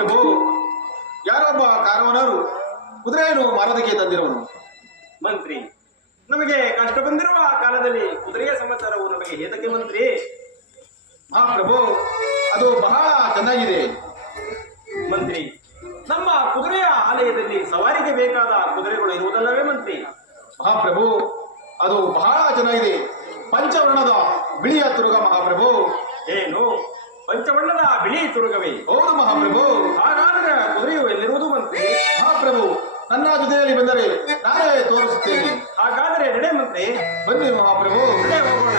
ಮಹಾಪ್ರಭು, ಯಾರೊಬ್ಬ ಕಾರವನರು ಕುದುರೆಯನ್ನು ಮಾರೋದಕ್ಕೆ ತಂದಿರುವನು. ಮಂತ್ರಿ, ನಮಗೆ ಕಷ್ಟ ಬಂದಿರುವ ಕಾಲದಲ್ಲಿ ಕುದುರೆಯ ಸಮಾಚಾರವು ನಮಗೆ ಹೇತಕ್ಕೆ ಮಂತ್ರಿ? ಮಹಾಪ್ರಭು, ಅದು ಬಹಳ ಚೆನ್ನಾಗಿದೆ. ಮಂತ್ರಿ, ನಮ್ಮ ಕುದುರೆಯ ಆಲಯದಲ್ಲಿ ಸವಾರಿಗೆ ಬೇಕಾದ ಕುದುರೆಗಳು ಇರುವುದಲ್ಲವೇ ಮಂತ್ರಿ? ಮಹಾಪ್ರಭು, ಅದು ಬಹಳ ಚೆನ್ನಾಗಿದೆ. ಪಂಚವರ್ಣದ ಬಿಳಿಯ ತುರುಗ ಮಹಾಪ್ರಭು. ಏನು, ಪಂಚಬಣ್ಣದ ಬಿಳಿ ತುರುಗವೇ? ಹೌದು ಮಹಾಪ್ರಭು. ಹಾಗಾದರೆ ಕುದುರೆಯು ಎಲ್ಲಿರುವುದು ಮಂತ್ರಿ? ಮಹಾಪ್ರಭು, ನನ್ನ ಜೊತೆಯಲ್ಲಿ ಬಂದರೆ ನಾನೇ ತೋರಿಸುತ್ತೇನೆ. ಹಾಗಾದರೆ ನಡೆ ಮಂತ್ರಿ. ಬನ್ನಿ ಮಹಾಪ್ರಭು, ನಡೆ ಹೋಗೋಣ.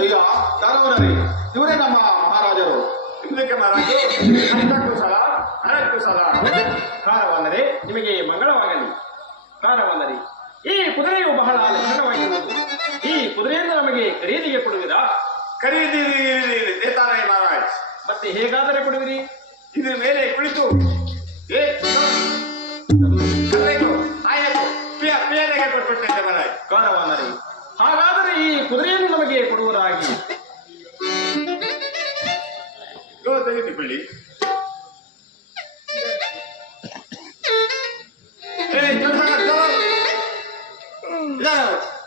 ಅಯ್ಯ ಕಾರವನರೇ, ಇವರೇ ನಮ್ಮ ಮಹಾರಾಜರು. ಇದಕ್ಕೆ ಮಹಾರಾಜು, ಕುಶಲ ಕುಶಲ. ಕಾರವಾದರೆ ನಿಮಗೆ ಮಂಗಳವಾಗಲಿ. ಕಾರವಾದರೆ ಈ ಕುದುರೆಯು ಬಹಳ ಲಕ್ಷಣವಾಗಿರುವುದು. ಈ ಕುದುರೆಯನ್ನು ನಮಗೆ ಖರೀದಿಗೆ ಕೊಡುವಿರಾ? ಖರೀದಿ ದೇತಾರಾಯ ಮಹಾರಾಜ್. ಮತ್ತೆ ಹೇಗಾದರೆ ಕೊಡುವಿರಿ? ಇದ್ರ ಮೇಲೆ ಕುಳಿತು ಕೊಟ್ಬಿಟ್ಟೆ ಮಹಾರಾಜ್. ಕಾರವಾದರೆ ಹಾಗಾದರೆ ಈ ಕುದುರೆಯನ್ನು ನಮಗೆ ಕೊಡುವುದಾಗಿ. ತೆಗೆದುಕೊಳ್ಳಿ.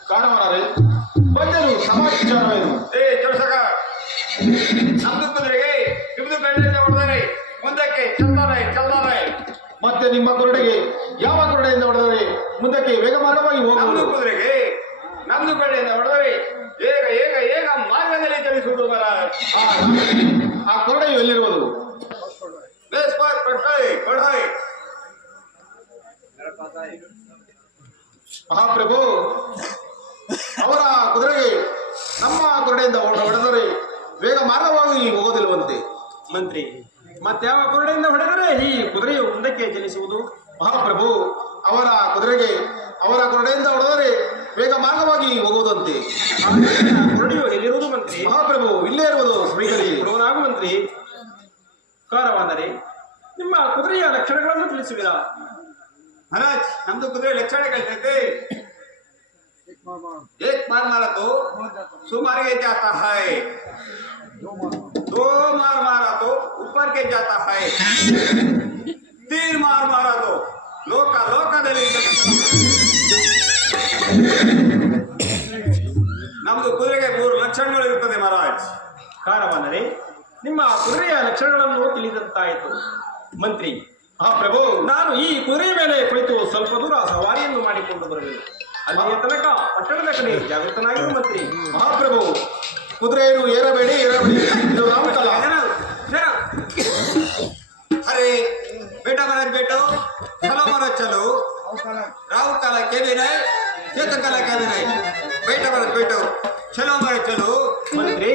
ಕಾರವನರೇ, ಬಂದರು ಸಮಾಚಾರವೇನು? ನಮ್ದು ಕುದುರೆಗೆ ನಿಮ್ದು ಬೆಳ್ಳಿಯಿಂದ ಹೊಡೆದರೆ ಮುಂದಕ್ಕೆ ಚಲ್ಲಾರೆ. ಮತ್ತೆ ನಿಮ್ಮ ಕೊರಡೆಗೆ ಯಾವ ಕೊರಡೆಯಿಂದ ಹೊಡೆದರೆ ಮುಂದಕ್ಕೆ ವೇಗಮಾರ್ಗವಾಗಿ ನಮ್ದು ಹೋಗುವುದು. ಕುದುರೆಗೆ ನಮ್ದು ಬೆಳ್ಳಿಯಿಂದ ಹೊಡೆದರೆ ಏಗ ಮಾರ್ಗದಲ್ಲಿ ಚಲಿಸುವುದು ಮಹಾರಾಜ್. ಆ ಕೊರಡೆಯು ಎಲ್ಲಿರುವುದು? ಕೊಡಾಯಿ. ಮಹಾಪ್ರಭು, ಅವರ ಕುದುರೆಗೆ ನಮ್ಮ ಕೊರಡೆಯಿಂದ ಹೊಡೆದರೆ ವೇಗ ಮಾರ್ಗವಾಗಿ ಹೋಗೋದಿಲ್ವಂತೆ. ಮಂತ್ರಿ, ಮತ್ಯಾವ ಕೊರಡೆಯಿಂದ ಹೊಡೆದರೆ ಈ ಕುದುರೆಯು ಮುಂದಕ್ಕೆ ಚಲಿಸುವುದು? ಮಹಾಪ್ರಭು, ಅವರ ಕುದುರೆಗೆ ಅವರ ಕೊರಡೆಯಿಂದ ಹೊಡೆದರೆ ವೇಗ ಮಾರ್ಗವಾಗಿ ಹೋಗುವುದಂತೆ. ಕೊರಡೆಯು ಎಲ್ಲಿರುವುದು ಮಂತ್ರಿ? ಮಹಾಪ್ರಭು, ಇಲ್ಲೇ ಇರುವುದು. ಸ್ವೀಕರಿಸಿ. ಕೊಡುವನಾಗು ಮಂತ್ರಿ. ಕಾರವಾದರೆ ನಿಮ್ಮ ಕುದುರೆಯ ಲಕ್ಷಣಗಳನ್ನು ತಿಳಿಸುವಿರಾ? ಮಹಾರಾಜ್, ನಮ್ದು ಕುದುರೆ ಲಕ್ಷಣ कहते एक मार मारा तो सुमार के जाता है, दो मार मारा तो ऊपर के जाता है, तीन मार मारा तो ಲೋಕದಲ್ಲಿ ನಮ್ದು ಕುದುರೆಗೆ 3 ಲಕ್ಷಣಗಳು ಇರುತ್ತದೆ ಮಹಾರಾಜ್. ಕಾರವಾದರೆ ನಿಮ್ಮ ಕುದುರೆಯ ಲಕ್ಷಣಗಳನ್ನು ತಿಳಿದಂತಾಯಿತು. ಮಂತ್ರಿ, ಪ್ರಭು, ನಾನು ಈ ಕುದುರೆಯ ಮೇಲೆ ಕುಳಿತು ಸ್ವಲ್ಪ ದೂರ ಸವಾರಿಯನ್ನು ಮಾಡಿಕೊಂಡು ಬರಬೇಕು. ಅಲ್ಲಿಯ ತನಕ ಪಟ್ಟಣದ ಕಡೆ ಜಾಗೃತನಾಗಿರು ಮಂತ್ರಿ. ಮಹಾಪ್ರಭು, ಕುದುರೆಯನ್ನು ಏರಬೇಡಿ. ಇದು ರಾಮಕಲ. अरे बेटा महाराज, बेटो चलो महाराज, चलो. राहु काला के भी नहीं, केतु काला के भी नहीं. बेटा महाराज, बेटो चलो महाराज, चलो. ಮಂತ್ರಿ,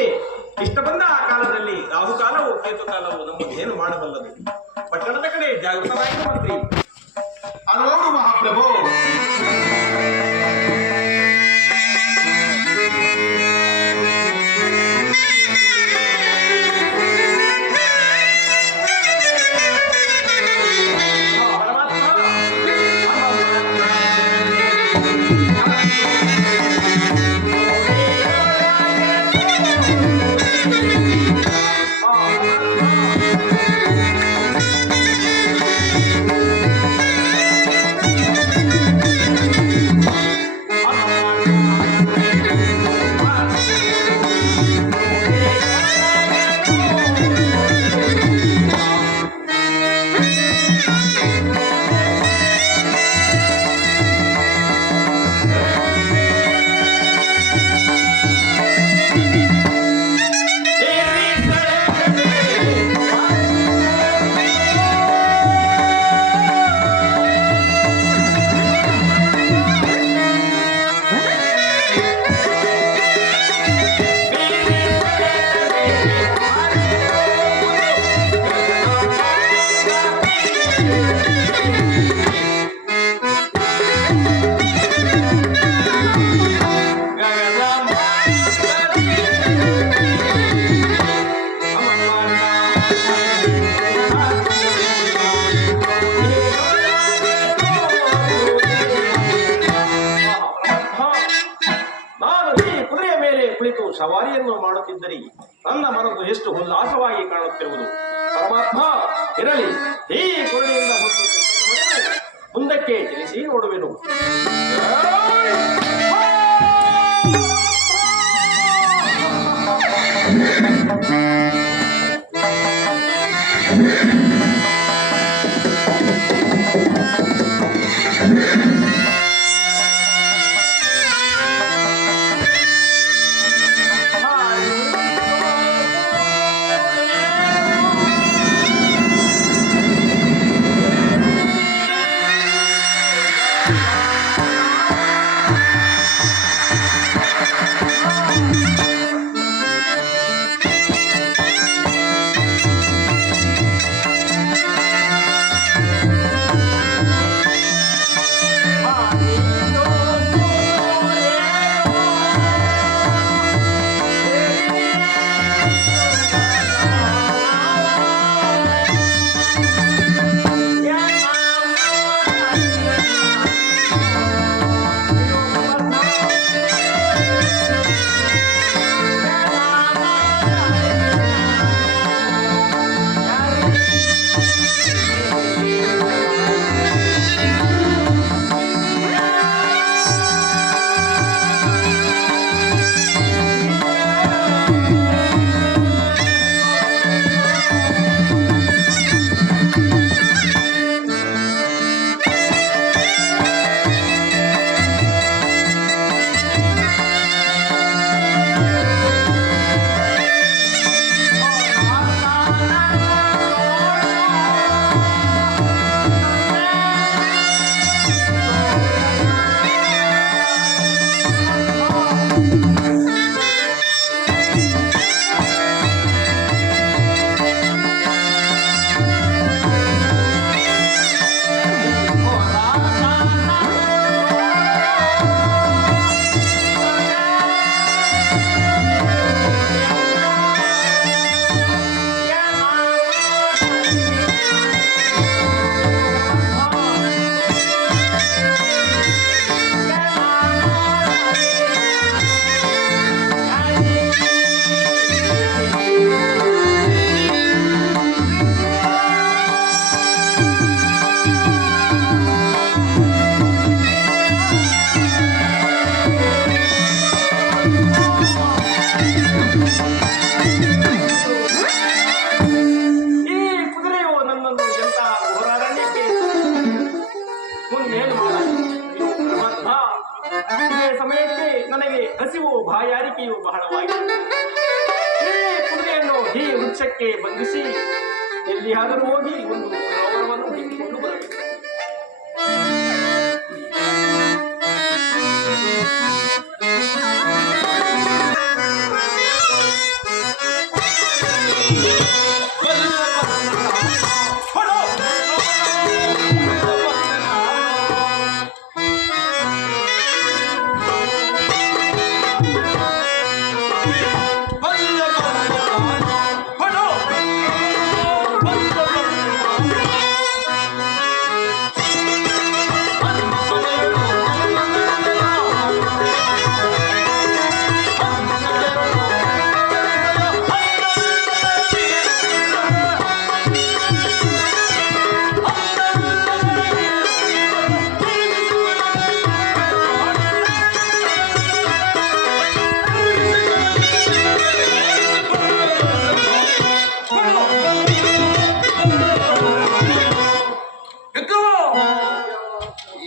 ಇಷ್ಟ ಬಂದ ಆ ಕಾಲದಲ್ಲಿ ರಾಹುಕಾಲವು ಕೇತುಕಾಲವು ನಮಗೆ ಏನು ಮಾಡಬಲ್ಲದು? ಪಟ್ಟಣದ ಕಡೆ ಜಾಗೃತವಾಗಿರು ಮಂತ್ರಿ. ನೋಡು ಮಹಾಪ್ರಭು, ಕುಳಿತು ಸವಾರಿಯನ್ನು ಮಾಡುತ್ತಿದ್ದರೆ ನನ್ನ ಮನಸ್ಸು ಎಷ್ಟು ಉಲ್ಲಾಸವಾಗಿ ಕಾಣುತ್ತಿರುವುದು. ಪರಮಾತ್ಮ ಇರಲಿ, ಈ ಕೊರಡೆಯಿಂದ ಹೊತ್ತು ಮುಂದಕ್ಕೆ ಚಲಿಸಿ ನೋಡುವೆನು. ಸಮಯಕ್ಕೆ ನನಗೆ ಹಸಿವು ಬಾಯಾರಿಕೆಯು ಬಹಳವಾಗಿದೆ. ಈ ಕುದುರೆಯನ್ನು ಈ ವೃಕ್ಷಕ್ಕೆ ಬಂಧಿಸಿ ಎಲ್ಲಿಯಾದರೂ ಹೋಗಿ ಒಂದು ಸರೋವರವನ್ನು ಹಿಡಿದುಕೊಂಡು ಬರಬೇಕು.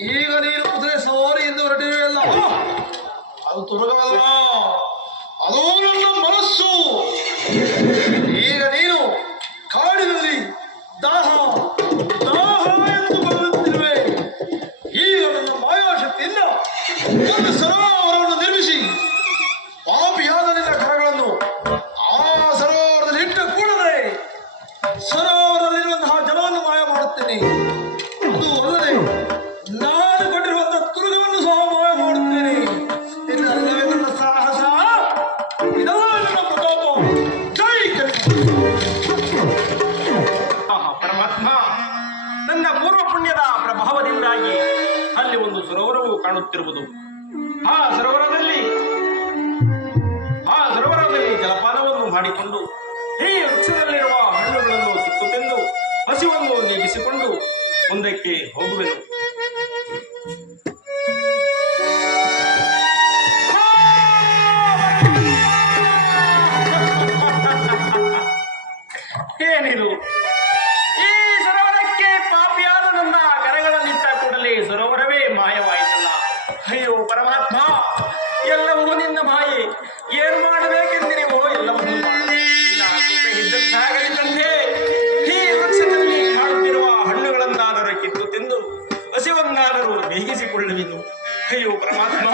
ಈಗ ನೀನು ಕುದುರೆ ಸವಾರಿ ಎಂದು ಹೊರಟಿವೆಯಲ್ಲ, ಅದು ತುರಗವಲ್ಲ, ಅದು ನನ್ನ ಮನಸ್ಸು. ಈಗ ನೀನು ಕಾಡಿನಲ್ಲಿ ದಾಹ ದಾಹ ಎಂದು ಬರುತ್ತಿರುವೆ. ಈಗ ನನ್ನ ಮಾಯಾಶಕ್ತಿಯಿಂದ ಒಂದು ಸರೋವರವನ್ನು ನಿರ್ಮಿಸಿ ಪಾಪಿಯಾದ ನಿನ್ನ ಕರಗಳನ್ನು ಆ ಸರೋವರದಲ್ಲಿ ಇಟ್ಟ ಕೂಡಲೇ ಸರೋವರದಲ್ಲಿರುವಂತಹ ಜಲವನ್ನು ಮಾಯ ಮಾಡುತ್ತೇನೆ. ಅದು ಅಲ್ಲದೆ ನಾನು ಕೊಟ್ಟಿರುವಂತಹ ತುರುಗವನ್ನು ಸಹ ಮಾಯ ಮಾಡುತ್ತೇನೆ. ಇದಲ್ಲವೇ ನನ್ನ ಸಾಹಸ, ಇದಲ್ಲವೇ ನನ್ನ ಪ್ರತಾಪ. ಜೈ ಪರಮಾತ್ಮ, ನನ್ನ ಪೂರ್ವ ಪುಣ್ಯದ ಪ್ರಭಾವದಿಂದಾಗಿ ಅಲ್ಲಿ ಒಂದು ಸರೋವರವು ಕಾಣುತ್ತಿರುವುದು. ಆ ಸರೋವರದಲ್ಲಿ ಮಾಡಿಕೊಂಡು ಈ ವೃಕ್ಷದಲ್ಲಿರುವ ಹಣ್ಣುಗಳನ್ನು ಕಿತ್ತು ತಿಂದು ಹಸಿವನ್ನು ನೀಗಿಸಿಕೊಂಡು ಮುಂದಕ್ಕೆ ಹೋಗುವೆನು. ಏನಿದು? ಈ ಸರೋವರಕ್ಕೆ ಪಾಪಿಯಾದ ನನ್ನ ಕರಗಳನ್ನಿಟ್ಟ ಕೂಡಲೇ ಸರೋವರವೇ ಮಾಯವಾಯಿತಲ್ಲ. ಅಯ್ಯೋ ಪರಮಾತ್ಮ, ಎಲ್ಲವೂ ನಿನ್ನ ಮಾಯೆ. ಏನು ಮಾಡಬೇಕೆಂದಿರಿವೋ ಎಲ್ಲವನ್ನೂ ಇದ್ದಂತಾಗಲಿದ್ದಂತೆ ಈ ವೃಕ್ಷದಲ್ಲಿ ಕಾಣುತ್ತಿರುವ ಹಣ್ಣುಗಳನ್ನಾದರೂ ಕಿತ್ತು ತಿಂದು ಹಸಿವನ್ನಾದರೂ ನೀಗಿಸಿಕೊಳ್ಳುವೆನು. ಅಯ್ಯೋ ಪರಮಾತ್ಮ,